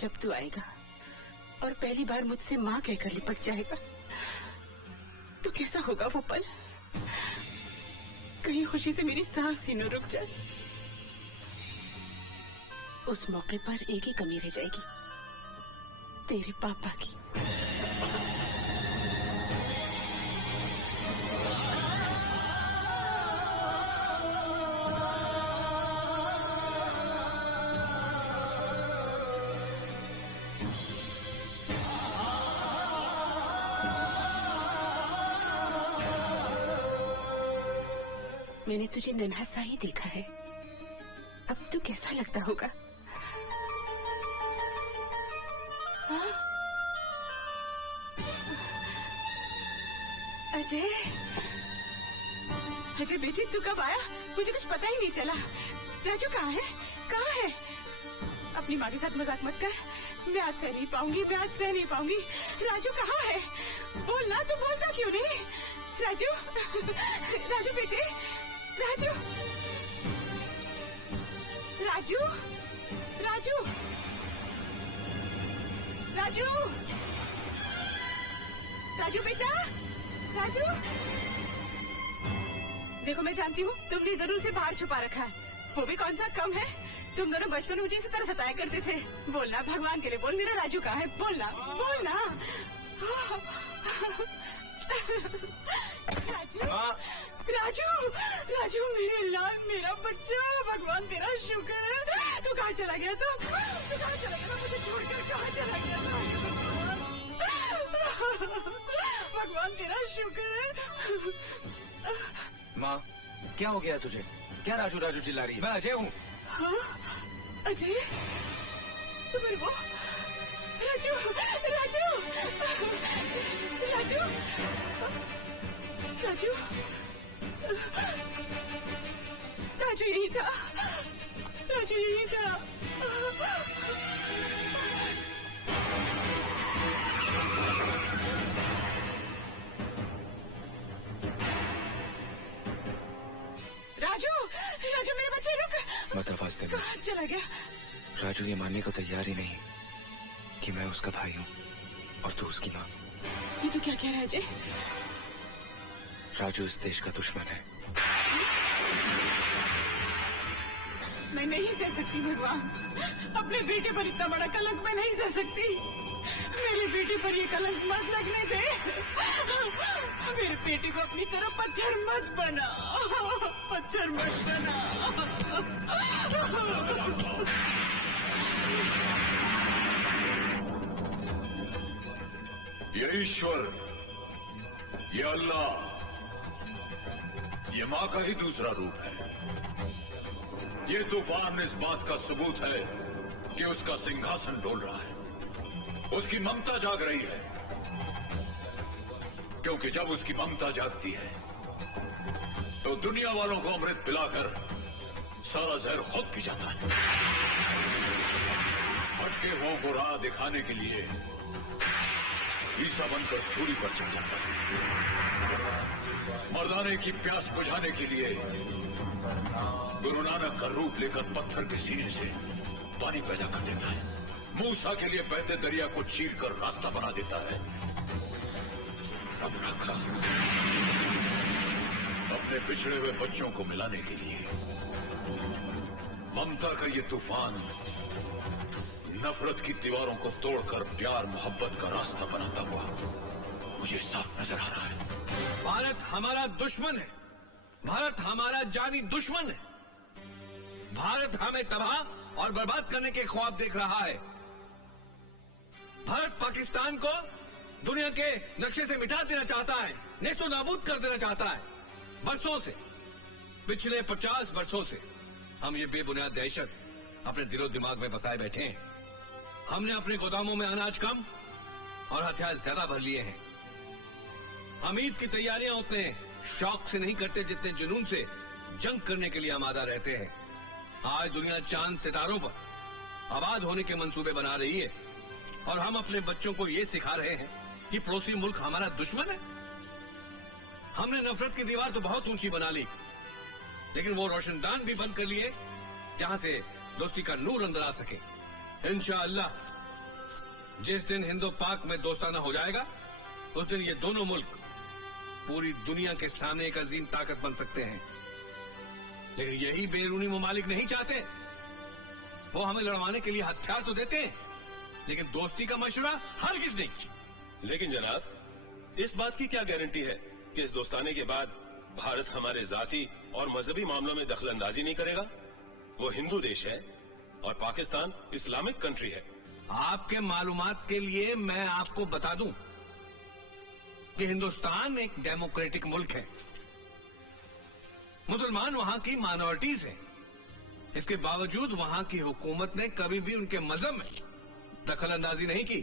जब तू आएगा और पहली बार मुझसे माँ कहकर लिपट जाएगा तो कैसा होगा वो पल? कहीं खुशी से मेरी सांस ही न रुक जाए। उस मौके पर एक ही कमी रह जाएगी, तेरे पापा की। मैंने तुझे नन्हा सा ही देखा है, अब तू कैसा लगता होगा? हाँ? अजय, अजय बेटे तू कब आया? मुझे कुछ पता ही नहीं चला। राजू कहाँ है? कहाँ है? अपनी माँ के साथ मजाक मत कर, मैं आज सह नहीं पाऊंगी, मैं आज सह नहीं पाऊंगी। राजू कहाँ है? बोलना, तू बोलता क्यों नहीं? राजू, राजू बेटे, राजू, राजू, राजू, राजू, राजू बेटा, राजू। देखो मैं जानती हूँ तुमने जरूर से बाहर छुपा रखा है, वो भी कौन सा कम है। तुम दोनों बचपन में मुझे इसी तरह सताया करते थे। बोलना भगवान के लिए बोल, मेरा राजू कहाँ है? बोलना, बोलना। राजू, राजू, राजू मेरे लाल, मेरा बच्चा, भगवान तेरा शुक्र है। तू कहाँ चला गया? तू कहाँ चला गया? मुझे छोड़कर कहाँ चला गया? भगवान तेरा शुक्र है। माँ, क्या हो गया तुझे? क्या राजू राजू चिल्ला रही है? मैं अजय हूँ। हाँ? अजय? तो मेरे को राजू, राजू, राजू, राजू, राजू यही था, राजू यही था। राजू, राजू मेरे बच्चे रुक। मत आवाज देना। कहाँ चला गया? राजू ये मानने को तैयार ही नहीं कि मैं उसका भाई हूँ और तू उसकी माँ। ये तो क्या कह रहा है अजय? राजू इस देश का दुश्मन है। मैं नहीं सह सकती भगवान, अपने बेटे पर इतना बड़ा कलंक मैं नहीं सह सकती। मेरे बेटे पर ये कलंक मत लगने दे। मेरे बेटे को अपनी तरफ पत्थर मत बना, पत्थर मत बना। ये ईश्वर, ये अल्लाह, ये माँ का ही दूसरा रूप है। ये तूफान इस बात का सबूत है कि उसका सिंहासन डोल रहा है, उसकी ममता जाग रही है। क्योंकि जब उसकी ममता जागती है तो दुनिया वालों को अमृत पिलाकर सारा जहर खुद पी जाता है। भटके हुओं को राह दिखाने के लिए ईसा बनकर सूली पर चढ़ जाता है। मर्दाने की प्यास बुझाने के लिए गुरु नानक का रूप लेकर पत्थर के सीने से पानी पैदा कर देता है। मूसा के लिए बहते दरिया को चीर कर रास्ता बना देता है। रब रखा अपने बिछड़े हुए बच्चों को मिलाने के लिए ममता का ये तूफान नफरत की दीवारों को तोड़कर प्यार मोहब्बत का रास्ता बनाता हुआ मुझे साफ नजर आ रहा है। भारत हमारा दुश्मन है, भारत हमारा जानी दुश्मन है। भारत हमें तबाह और बर्बाद करने के ख्वाब देख रहा है। भारत पाकिस्तान को दुनिया के नक्शे से मिटा देना चाहता है, नेस्तो नाबूद कर देना चाहता है। बरसों से, पिछले 50 वर्षों से हम ये बेबुनियाद दहशत अपने दिलो दिमाग में बसाए बैठे हैं। हमने अपने गोदामों में अनाज कम और हथियार ज्यादा भर लिए हैं। हम ईद की तैयारियां उतने शौक से नहीं करते जितने जुनून से जंग करने के लिए आमादा रहते हैं। आज दुनिया चांद सितारों पर आबाद होने के मंसूबे बना रही है और हम अपने बच्चों को ये सिखा रहे हैं कि पड़ोसी मुल्क हमारा दुश्मन है। हमने नफरत की दीवार तो बहुत ऊंची बना ली, लेकिन वो रोशनदान भी बंद कर लिए जहां से दोस्ती का नूर अंदर आ सके। इंशाअल्लाह जिस दिन हिंदो पाक में दोस्ताना हो जाएगा उस दिन ये दोनों मुल्क पूरी दुनिया के सामने एक अजीम ताकत बन सकते हैं। लेकिन यही बैरूनी ममालिक नहीं चाहते। वो हमें लड़वाने के लिए हथियार तो देते हैं, लेकिन दोस्ती का मशवरा हरगिज़ नहीं। लेकिन जनाब, इस बात की क्या गारंटी है कि इस दोस्ताने के बाद भारत हमारे जाती और मजहबी मामलों में दखलंदाजी नहीं करेगा? वो हिंदू देश है और पाकिस्तान इस्लामिक कंट्री है। आपके मालूमात के लिए मैं आपको बता दूं कि हिंदुस्तान एक डेमोक्रेटिक मुल्क है। मुसलमान वहां की माइनॉरिटीज हैं। इसके बावजूद वहां की हुकूमत ने कभी भी उनके मजहब में दखल अंदाजी नहीं की।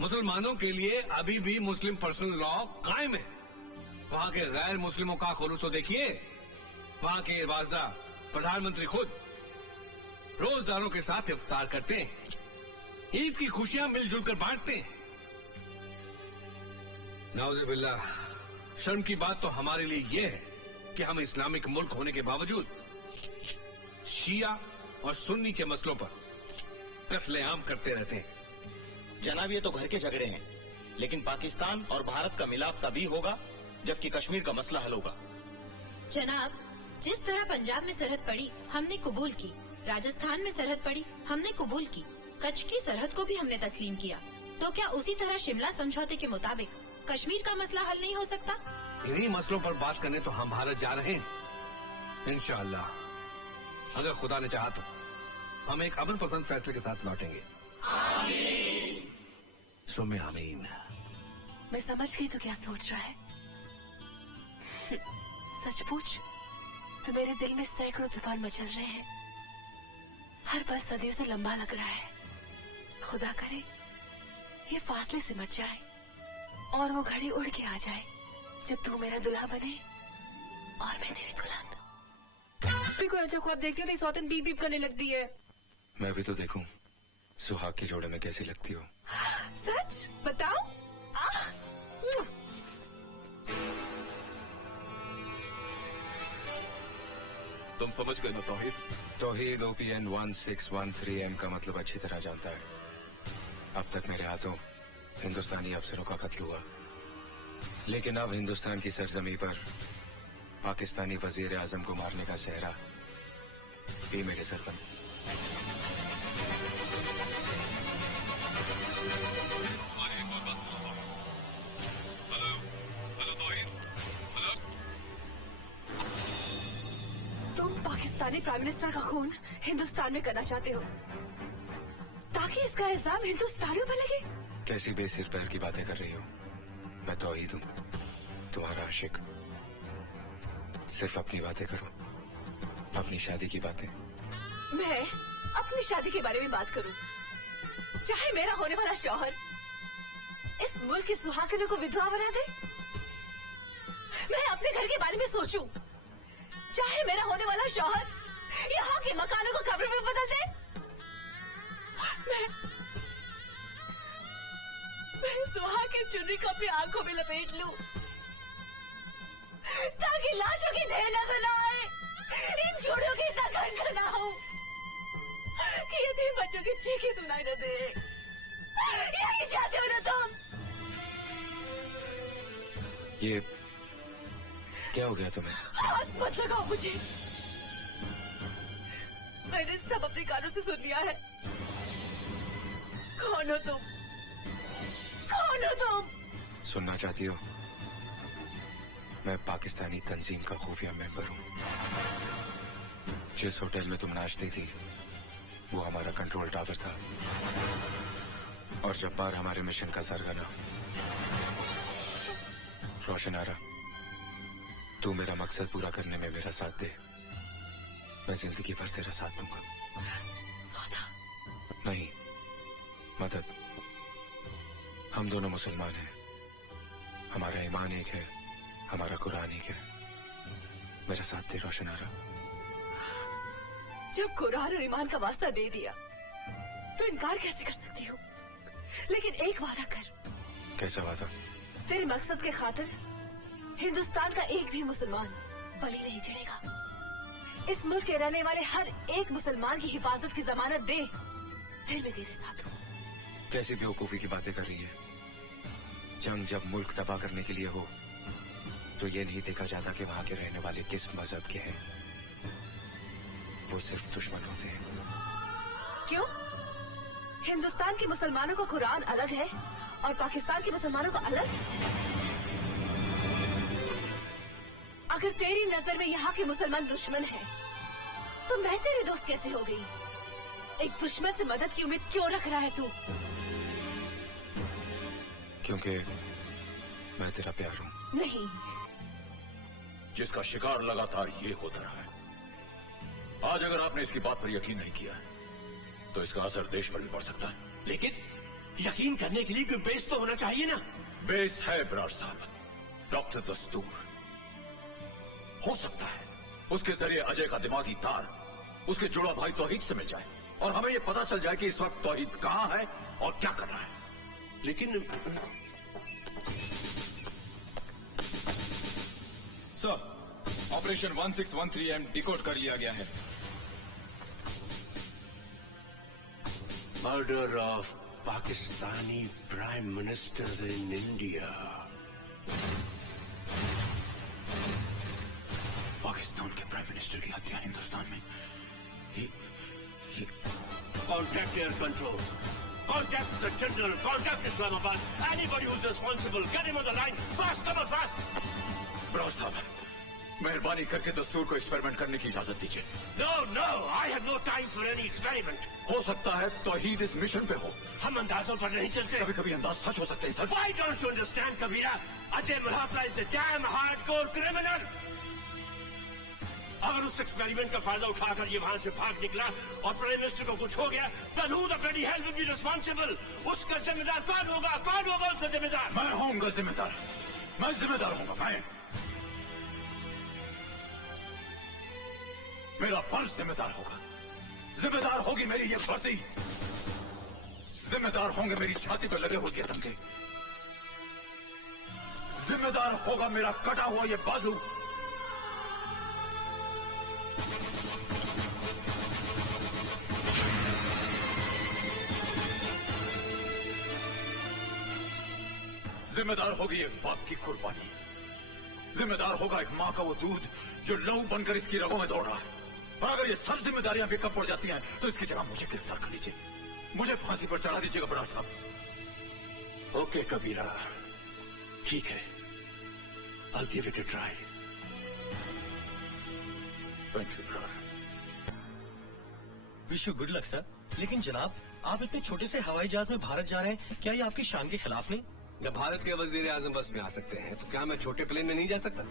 मुसलमानों के लिए अभी भी मुस्लिम पर्सनल लॉ कायम है। वहां के गैर मुस्लिमों का खुलूस तो देखिए। वहां के वाज़ा प्रधानमंत्री खुद रोजदारों के साथ इफ्तार करते हैं। ईद की खुशियां मिलजुल कर बांटते हैं। नाउज़ुबिल्लाह, शर्म की बात तो हमारे लिए यह है कि हम इस्लामिक मुल्क होने के बावजूद शिया और सुन्नी के मसलों पर कत्लेआम करते रहते हैं। जनाब, ये तो घर के झगड़े हैं, लेकिन पाकिस्तान और भारत का मिलाप तभी होगा जबकि कश्मीर का मसला हल होगा। जनाब, जिस तरह पंजाब में सरहद पड़ी हमने कबूल की, राजस्थान में सरहद पड़ी हमने कबूल की, कच्छ की सरहद को भी हमने तस्लीम किया, तो क्या उसी तरह शिमला समझौते के मुताबिक कश्मीर का मसला हल नहीं हो सकता? इन्हीं मसलों पर बात करने तो हम भारत जा रहे हैं। इंशाअल्लाह, अगर खुदा ने चाहा तो हम एक अमन पसंद फैसले के साथ लौटेंगे। आमीन। सुमे आमीन। मैं समझ गई तो क्या सोच रहा है। सच पूछ तो मेरे दिल में सैकड़ों तूफान मचल रहे हैं। हर पल सदियों से लंबा लग रहा है। खुदा करे ये फासले से मच जाए और वो घड़ी उड़ के आ जाए जब तू मेरा दुल्हा बने और मैं तेरी दुल्हन। कोई अच्छा ख्वाब देखती हो तो सौतन बीप बीप करने लगती है। मैं भी तो देखूं सुहाग के जोड़े में कैसी लगती हो। सच बताओ। तुम समझ गए ना तौहीद? तौहीद OPN 1613M का मतलब अच्छी तरह जानता है। अब तक मेरे हाथों हिंदुस्तानी अफसरों का कत्ल हुआ, लेकिन अब हिंदुस्तान की सरजमी पर पाकिस्तानी वजीर आजम को मारने का सेहरा भी मेरे सर पर। तुम पाकिस्तानी प्राइम मिनिस्टर का खून हिंदुस्तान में करना चाहते हो ताकि इसका इल्जाम हिंदुस्तानियों पर लगे? कैसी बेसिर पैर की बातें कर रही हो? मैं तौहीद हूँ, तुम्हारा आशिक। सिर्फ अपनी बातें करो, अपनी शादी की बातें। मैं अपनी शादी के बारे में बात करूं, चाहे मेरा होने वाला शौहर इस मुल्क की सुहागिनों को विधवा बना दे। मैं अपने घर के बारे में सोचूं, चाहे मेरा होने वाला शौहर यहाँ के मकानों को कब्र में बदल दे। मैं सुहाग की चुनरी को अपनी आंखों में लपेट लूं ताकि लाशों की ढेर नजर न आए, इन जोड़ों की तकड़ ना हो कि यतीम बच्चों की चीखें सुनाई न दे। यही चाहते हो ना तुम? ये क्या हो गया तुम्हें? हाथ मत लगाओ मुझे। मैंने सब अपने कानों से सुन लिया है। कौन हो तुम? कौन हो तुम? सुनना चाहती हो? मैं पाकिस्तानी तंजीम का खुफिया मेंबर हूँ। जिस होटल में तुम नाचती थी वो हमारा कंट्रोल टावर था, और जब्बार हमारे मिशन का सरगना। रोशनारा, तू मेरा मकसद पूरा करने में मेरा साथ दे, मैं जिंदगी भर तेरा साथ दूंगा। सौदा? नहीं, मदद। हम दोनों मुसलमान हैं, हमारा ईमान एक है, हमारा कुरान एक है। मेरा साथ दे रोशनारा। जब कुरान और ईमान का वास्ता दे दिया तो इनकार कैसे कर सकती हो? लेकिन एक वादा कर। कैसा वादा? तेरे मकसद के खातिर हिंदुस्तान का एक भी मुसलमान बलि नहीं चढ़ेगा। इस मुल्क के रहने वाले हर एक मुसलमान की हिफाजत की जमानत दे, फिर मैं तेरे साथ हूँ। कैसी बेवकूफी की बातें कर रही है? जंग जब मुल्क तबाह करने के लिए हो तो ये नहीं देखा जाता कि वहां के रहने वाले किस मजहब के हैं। वो सिर्फ दुश्मन होते हैं। क्यों? हिंदुस्तान के मुसलमानों को कुरान अलग है और पाकिस्तान के मुसलमानों को अलग? अगर तेरी नजर में यहाँ के मुसलमान दुश्मन हैं, तो मैं तेरे दोस्त कैसे हो गई? एक दुश्मन से मदद की उम्मीद क्यों रख रहा है तू? क्योंकि मैं तेरा प्यार हूँ। नहीं। जिसका शिकार लगातार ये होता रहा है, आज अगर आपने इसकी बात पर यकीन नहीं किया तो इसका असर देश पर भी पड़ सकता है। लेकिन यकीन करने के लिए कोई बेस तो होना चाहिए ना। बेस है बरार साहब, डॉक्टर दस्तूर। हो सकता है उसके जरिए अजय का दिमागी तार उसके जुड़ा भाई तौहीद से मिल जाए और हमें यह पता चल जाए कि इस वक्त तौहीद कहां है और क्या कर रहा है। लेकिन सर, ऑपरेशन 1613M डिकोड कर लिया गया है। Murder of Pakistani prime minister in India. Pakistan के प्राइम मिनिस्टर की हत्या हिंदुस्तान में। ये contact air control, contact the general, contact Islamabad, anybody who is responsible, get him on the line, fast, come on fast. Brar sahab, मेहरबानी करके दस्तूर को एक्सपेरिमेंट करने की इजाजत दीजिए। No no, I have no time for any experiment. हो सकता है तौहीद इस मिशन पे हो। हम अंदाजों पर नहीं चलते। कभी कभी अंदाज सच हो सकते हैं sir. Why don't you understand, Kabira? Ajay Malhotra is a damn hardcore criminal. अगर उस एक्सपेरिमेंट का फायदा उठाकर ये वहां से भाग निकला और प्राइम मिनिस्टर को कुछ हो गया, then who the bloody hell will be responsible? उसका जिम्मेदार कौन होगा? कौन होगा उसका जिम्मेदार? मैं होऊंगा जिम्मेदार। मैं जिम्मेदार होऊंगा। मैं, मेरा फर्ज जिम्मेदार होगा। जिम्मेदार होगी मेरी ये वर्दी। जिम्मेदार होंगे मेरी छाती पर लगे हुए ये तमगे। जिम्मेदार होगा मेरा कटा हुआ ये बाजू। जिम्मेदार होगी एक बाप की कुर्बानी। जिम्मेदार होगा एक मां का वो दूध जो लहू बनकर इसकी रगों में दौड़ रहा है। और अगर ये सब जिम्मेदारियां भी कम पड़ जाती हैं तो इसकी जगह मुझे गिरफ्तार कर लीजिए, मुझे फांसी पर चढ़ा दीजिएगा बरार साहब। ओके कबीरा, ठीक है, I'll give it a try. Thank you Brar. Wish you good luck sir. लेकिन जनाब, आप इतने छोटे से हवाई जहाज में भारत जा रहे हैं, क्या ये आपकी शान के खिलाफ नहीं? जब भारत के वजीर आजम बस में आ सकते हैं तो क्या मैं छोटे प्लेन में नहीं जा सकता?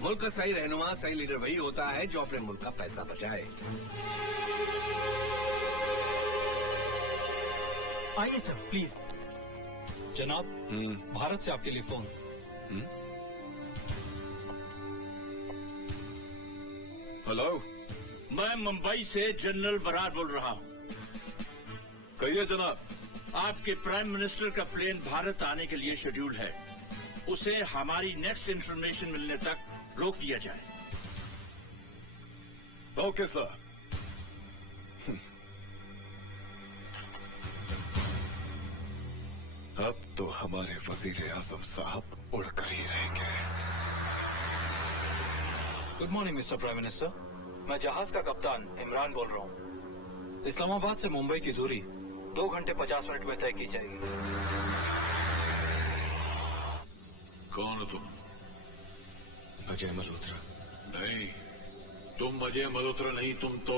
मुल्क का सही रहनुमा, सही लीडर वही होता है जो अपने मुल्क का पैसा बचाए। आइए सर, प्लीज। जनाब, भारत से आपके लिए फोन। हेलो, मैं मुंबई से जनरल बरार बोल रहा हूँ। कहिए जनाब। आपके प्राइम मिनिस्टर का प्लेन भारत आने के लिए शेड्यूल है। उसे हमारी नेक्स्ट इंफॉर्मेशन मिलने तक रोक दिया जाए। Okay sir. अब तो हमारे वजीर आजम साहब उड़कर ही रहेंगे। Good morning mister prime minister. मैं जहाज का कप्तान इमरान बोल रहा हूँ। इस्लामाबाद से मुंबई की दूरी 2 घंटे 50 मिनट में तय की जाएगी। कौन हो तुम? अजय मल्होत्रा। नहीं, तुम अजय मल्होत्रा नहीं, तुम तो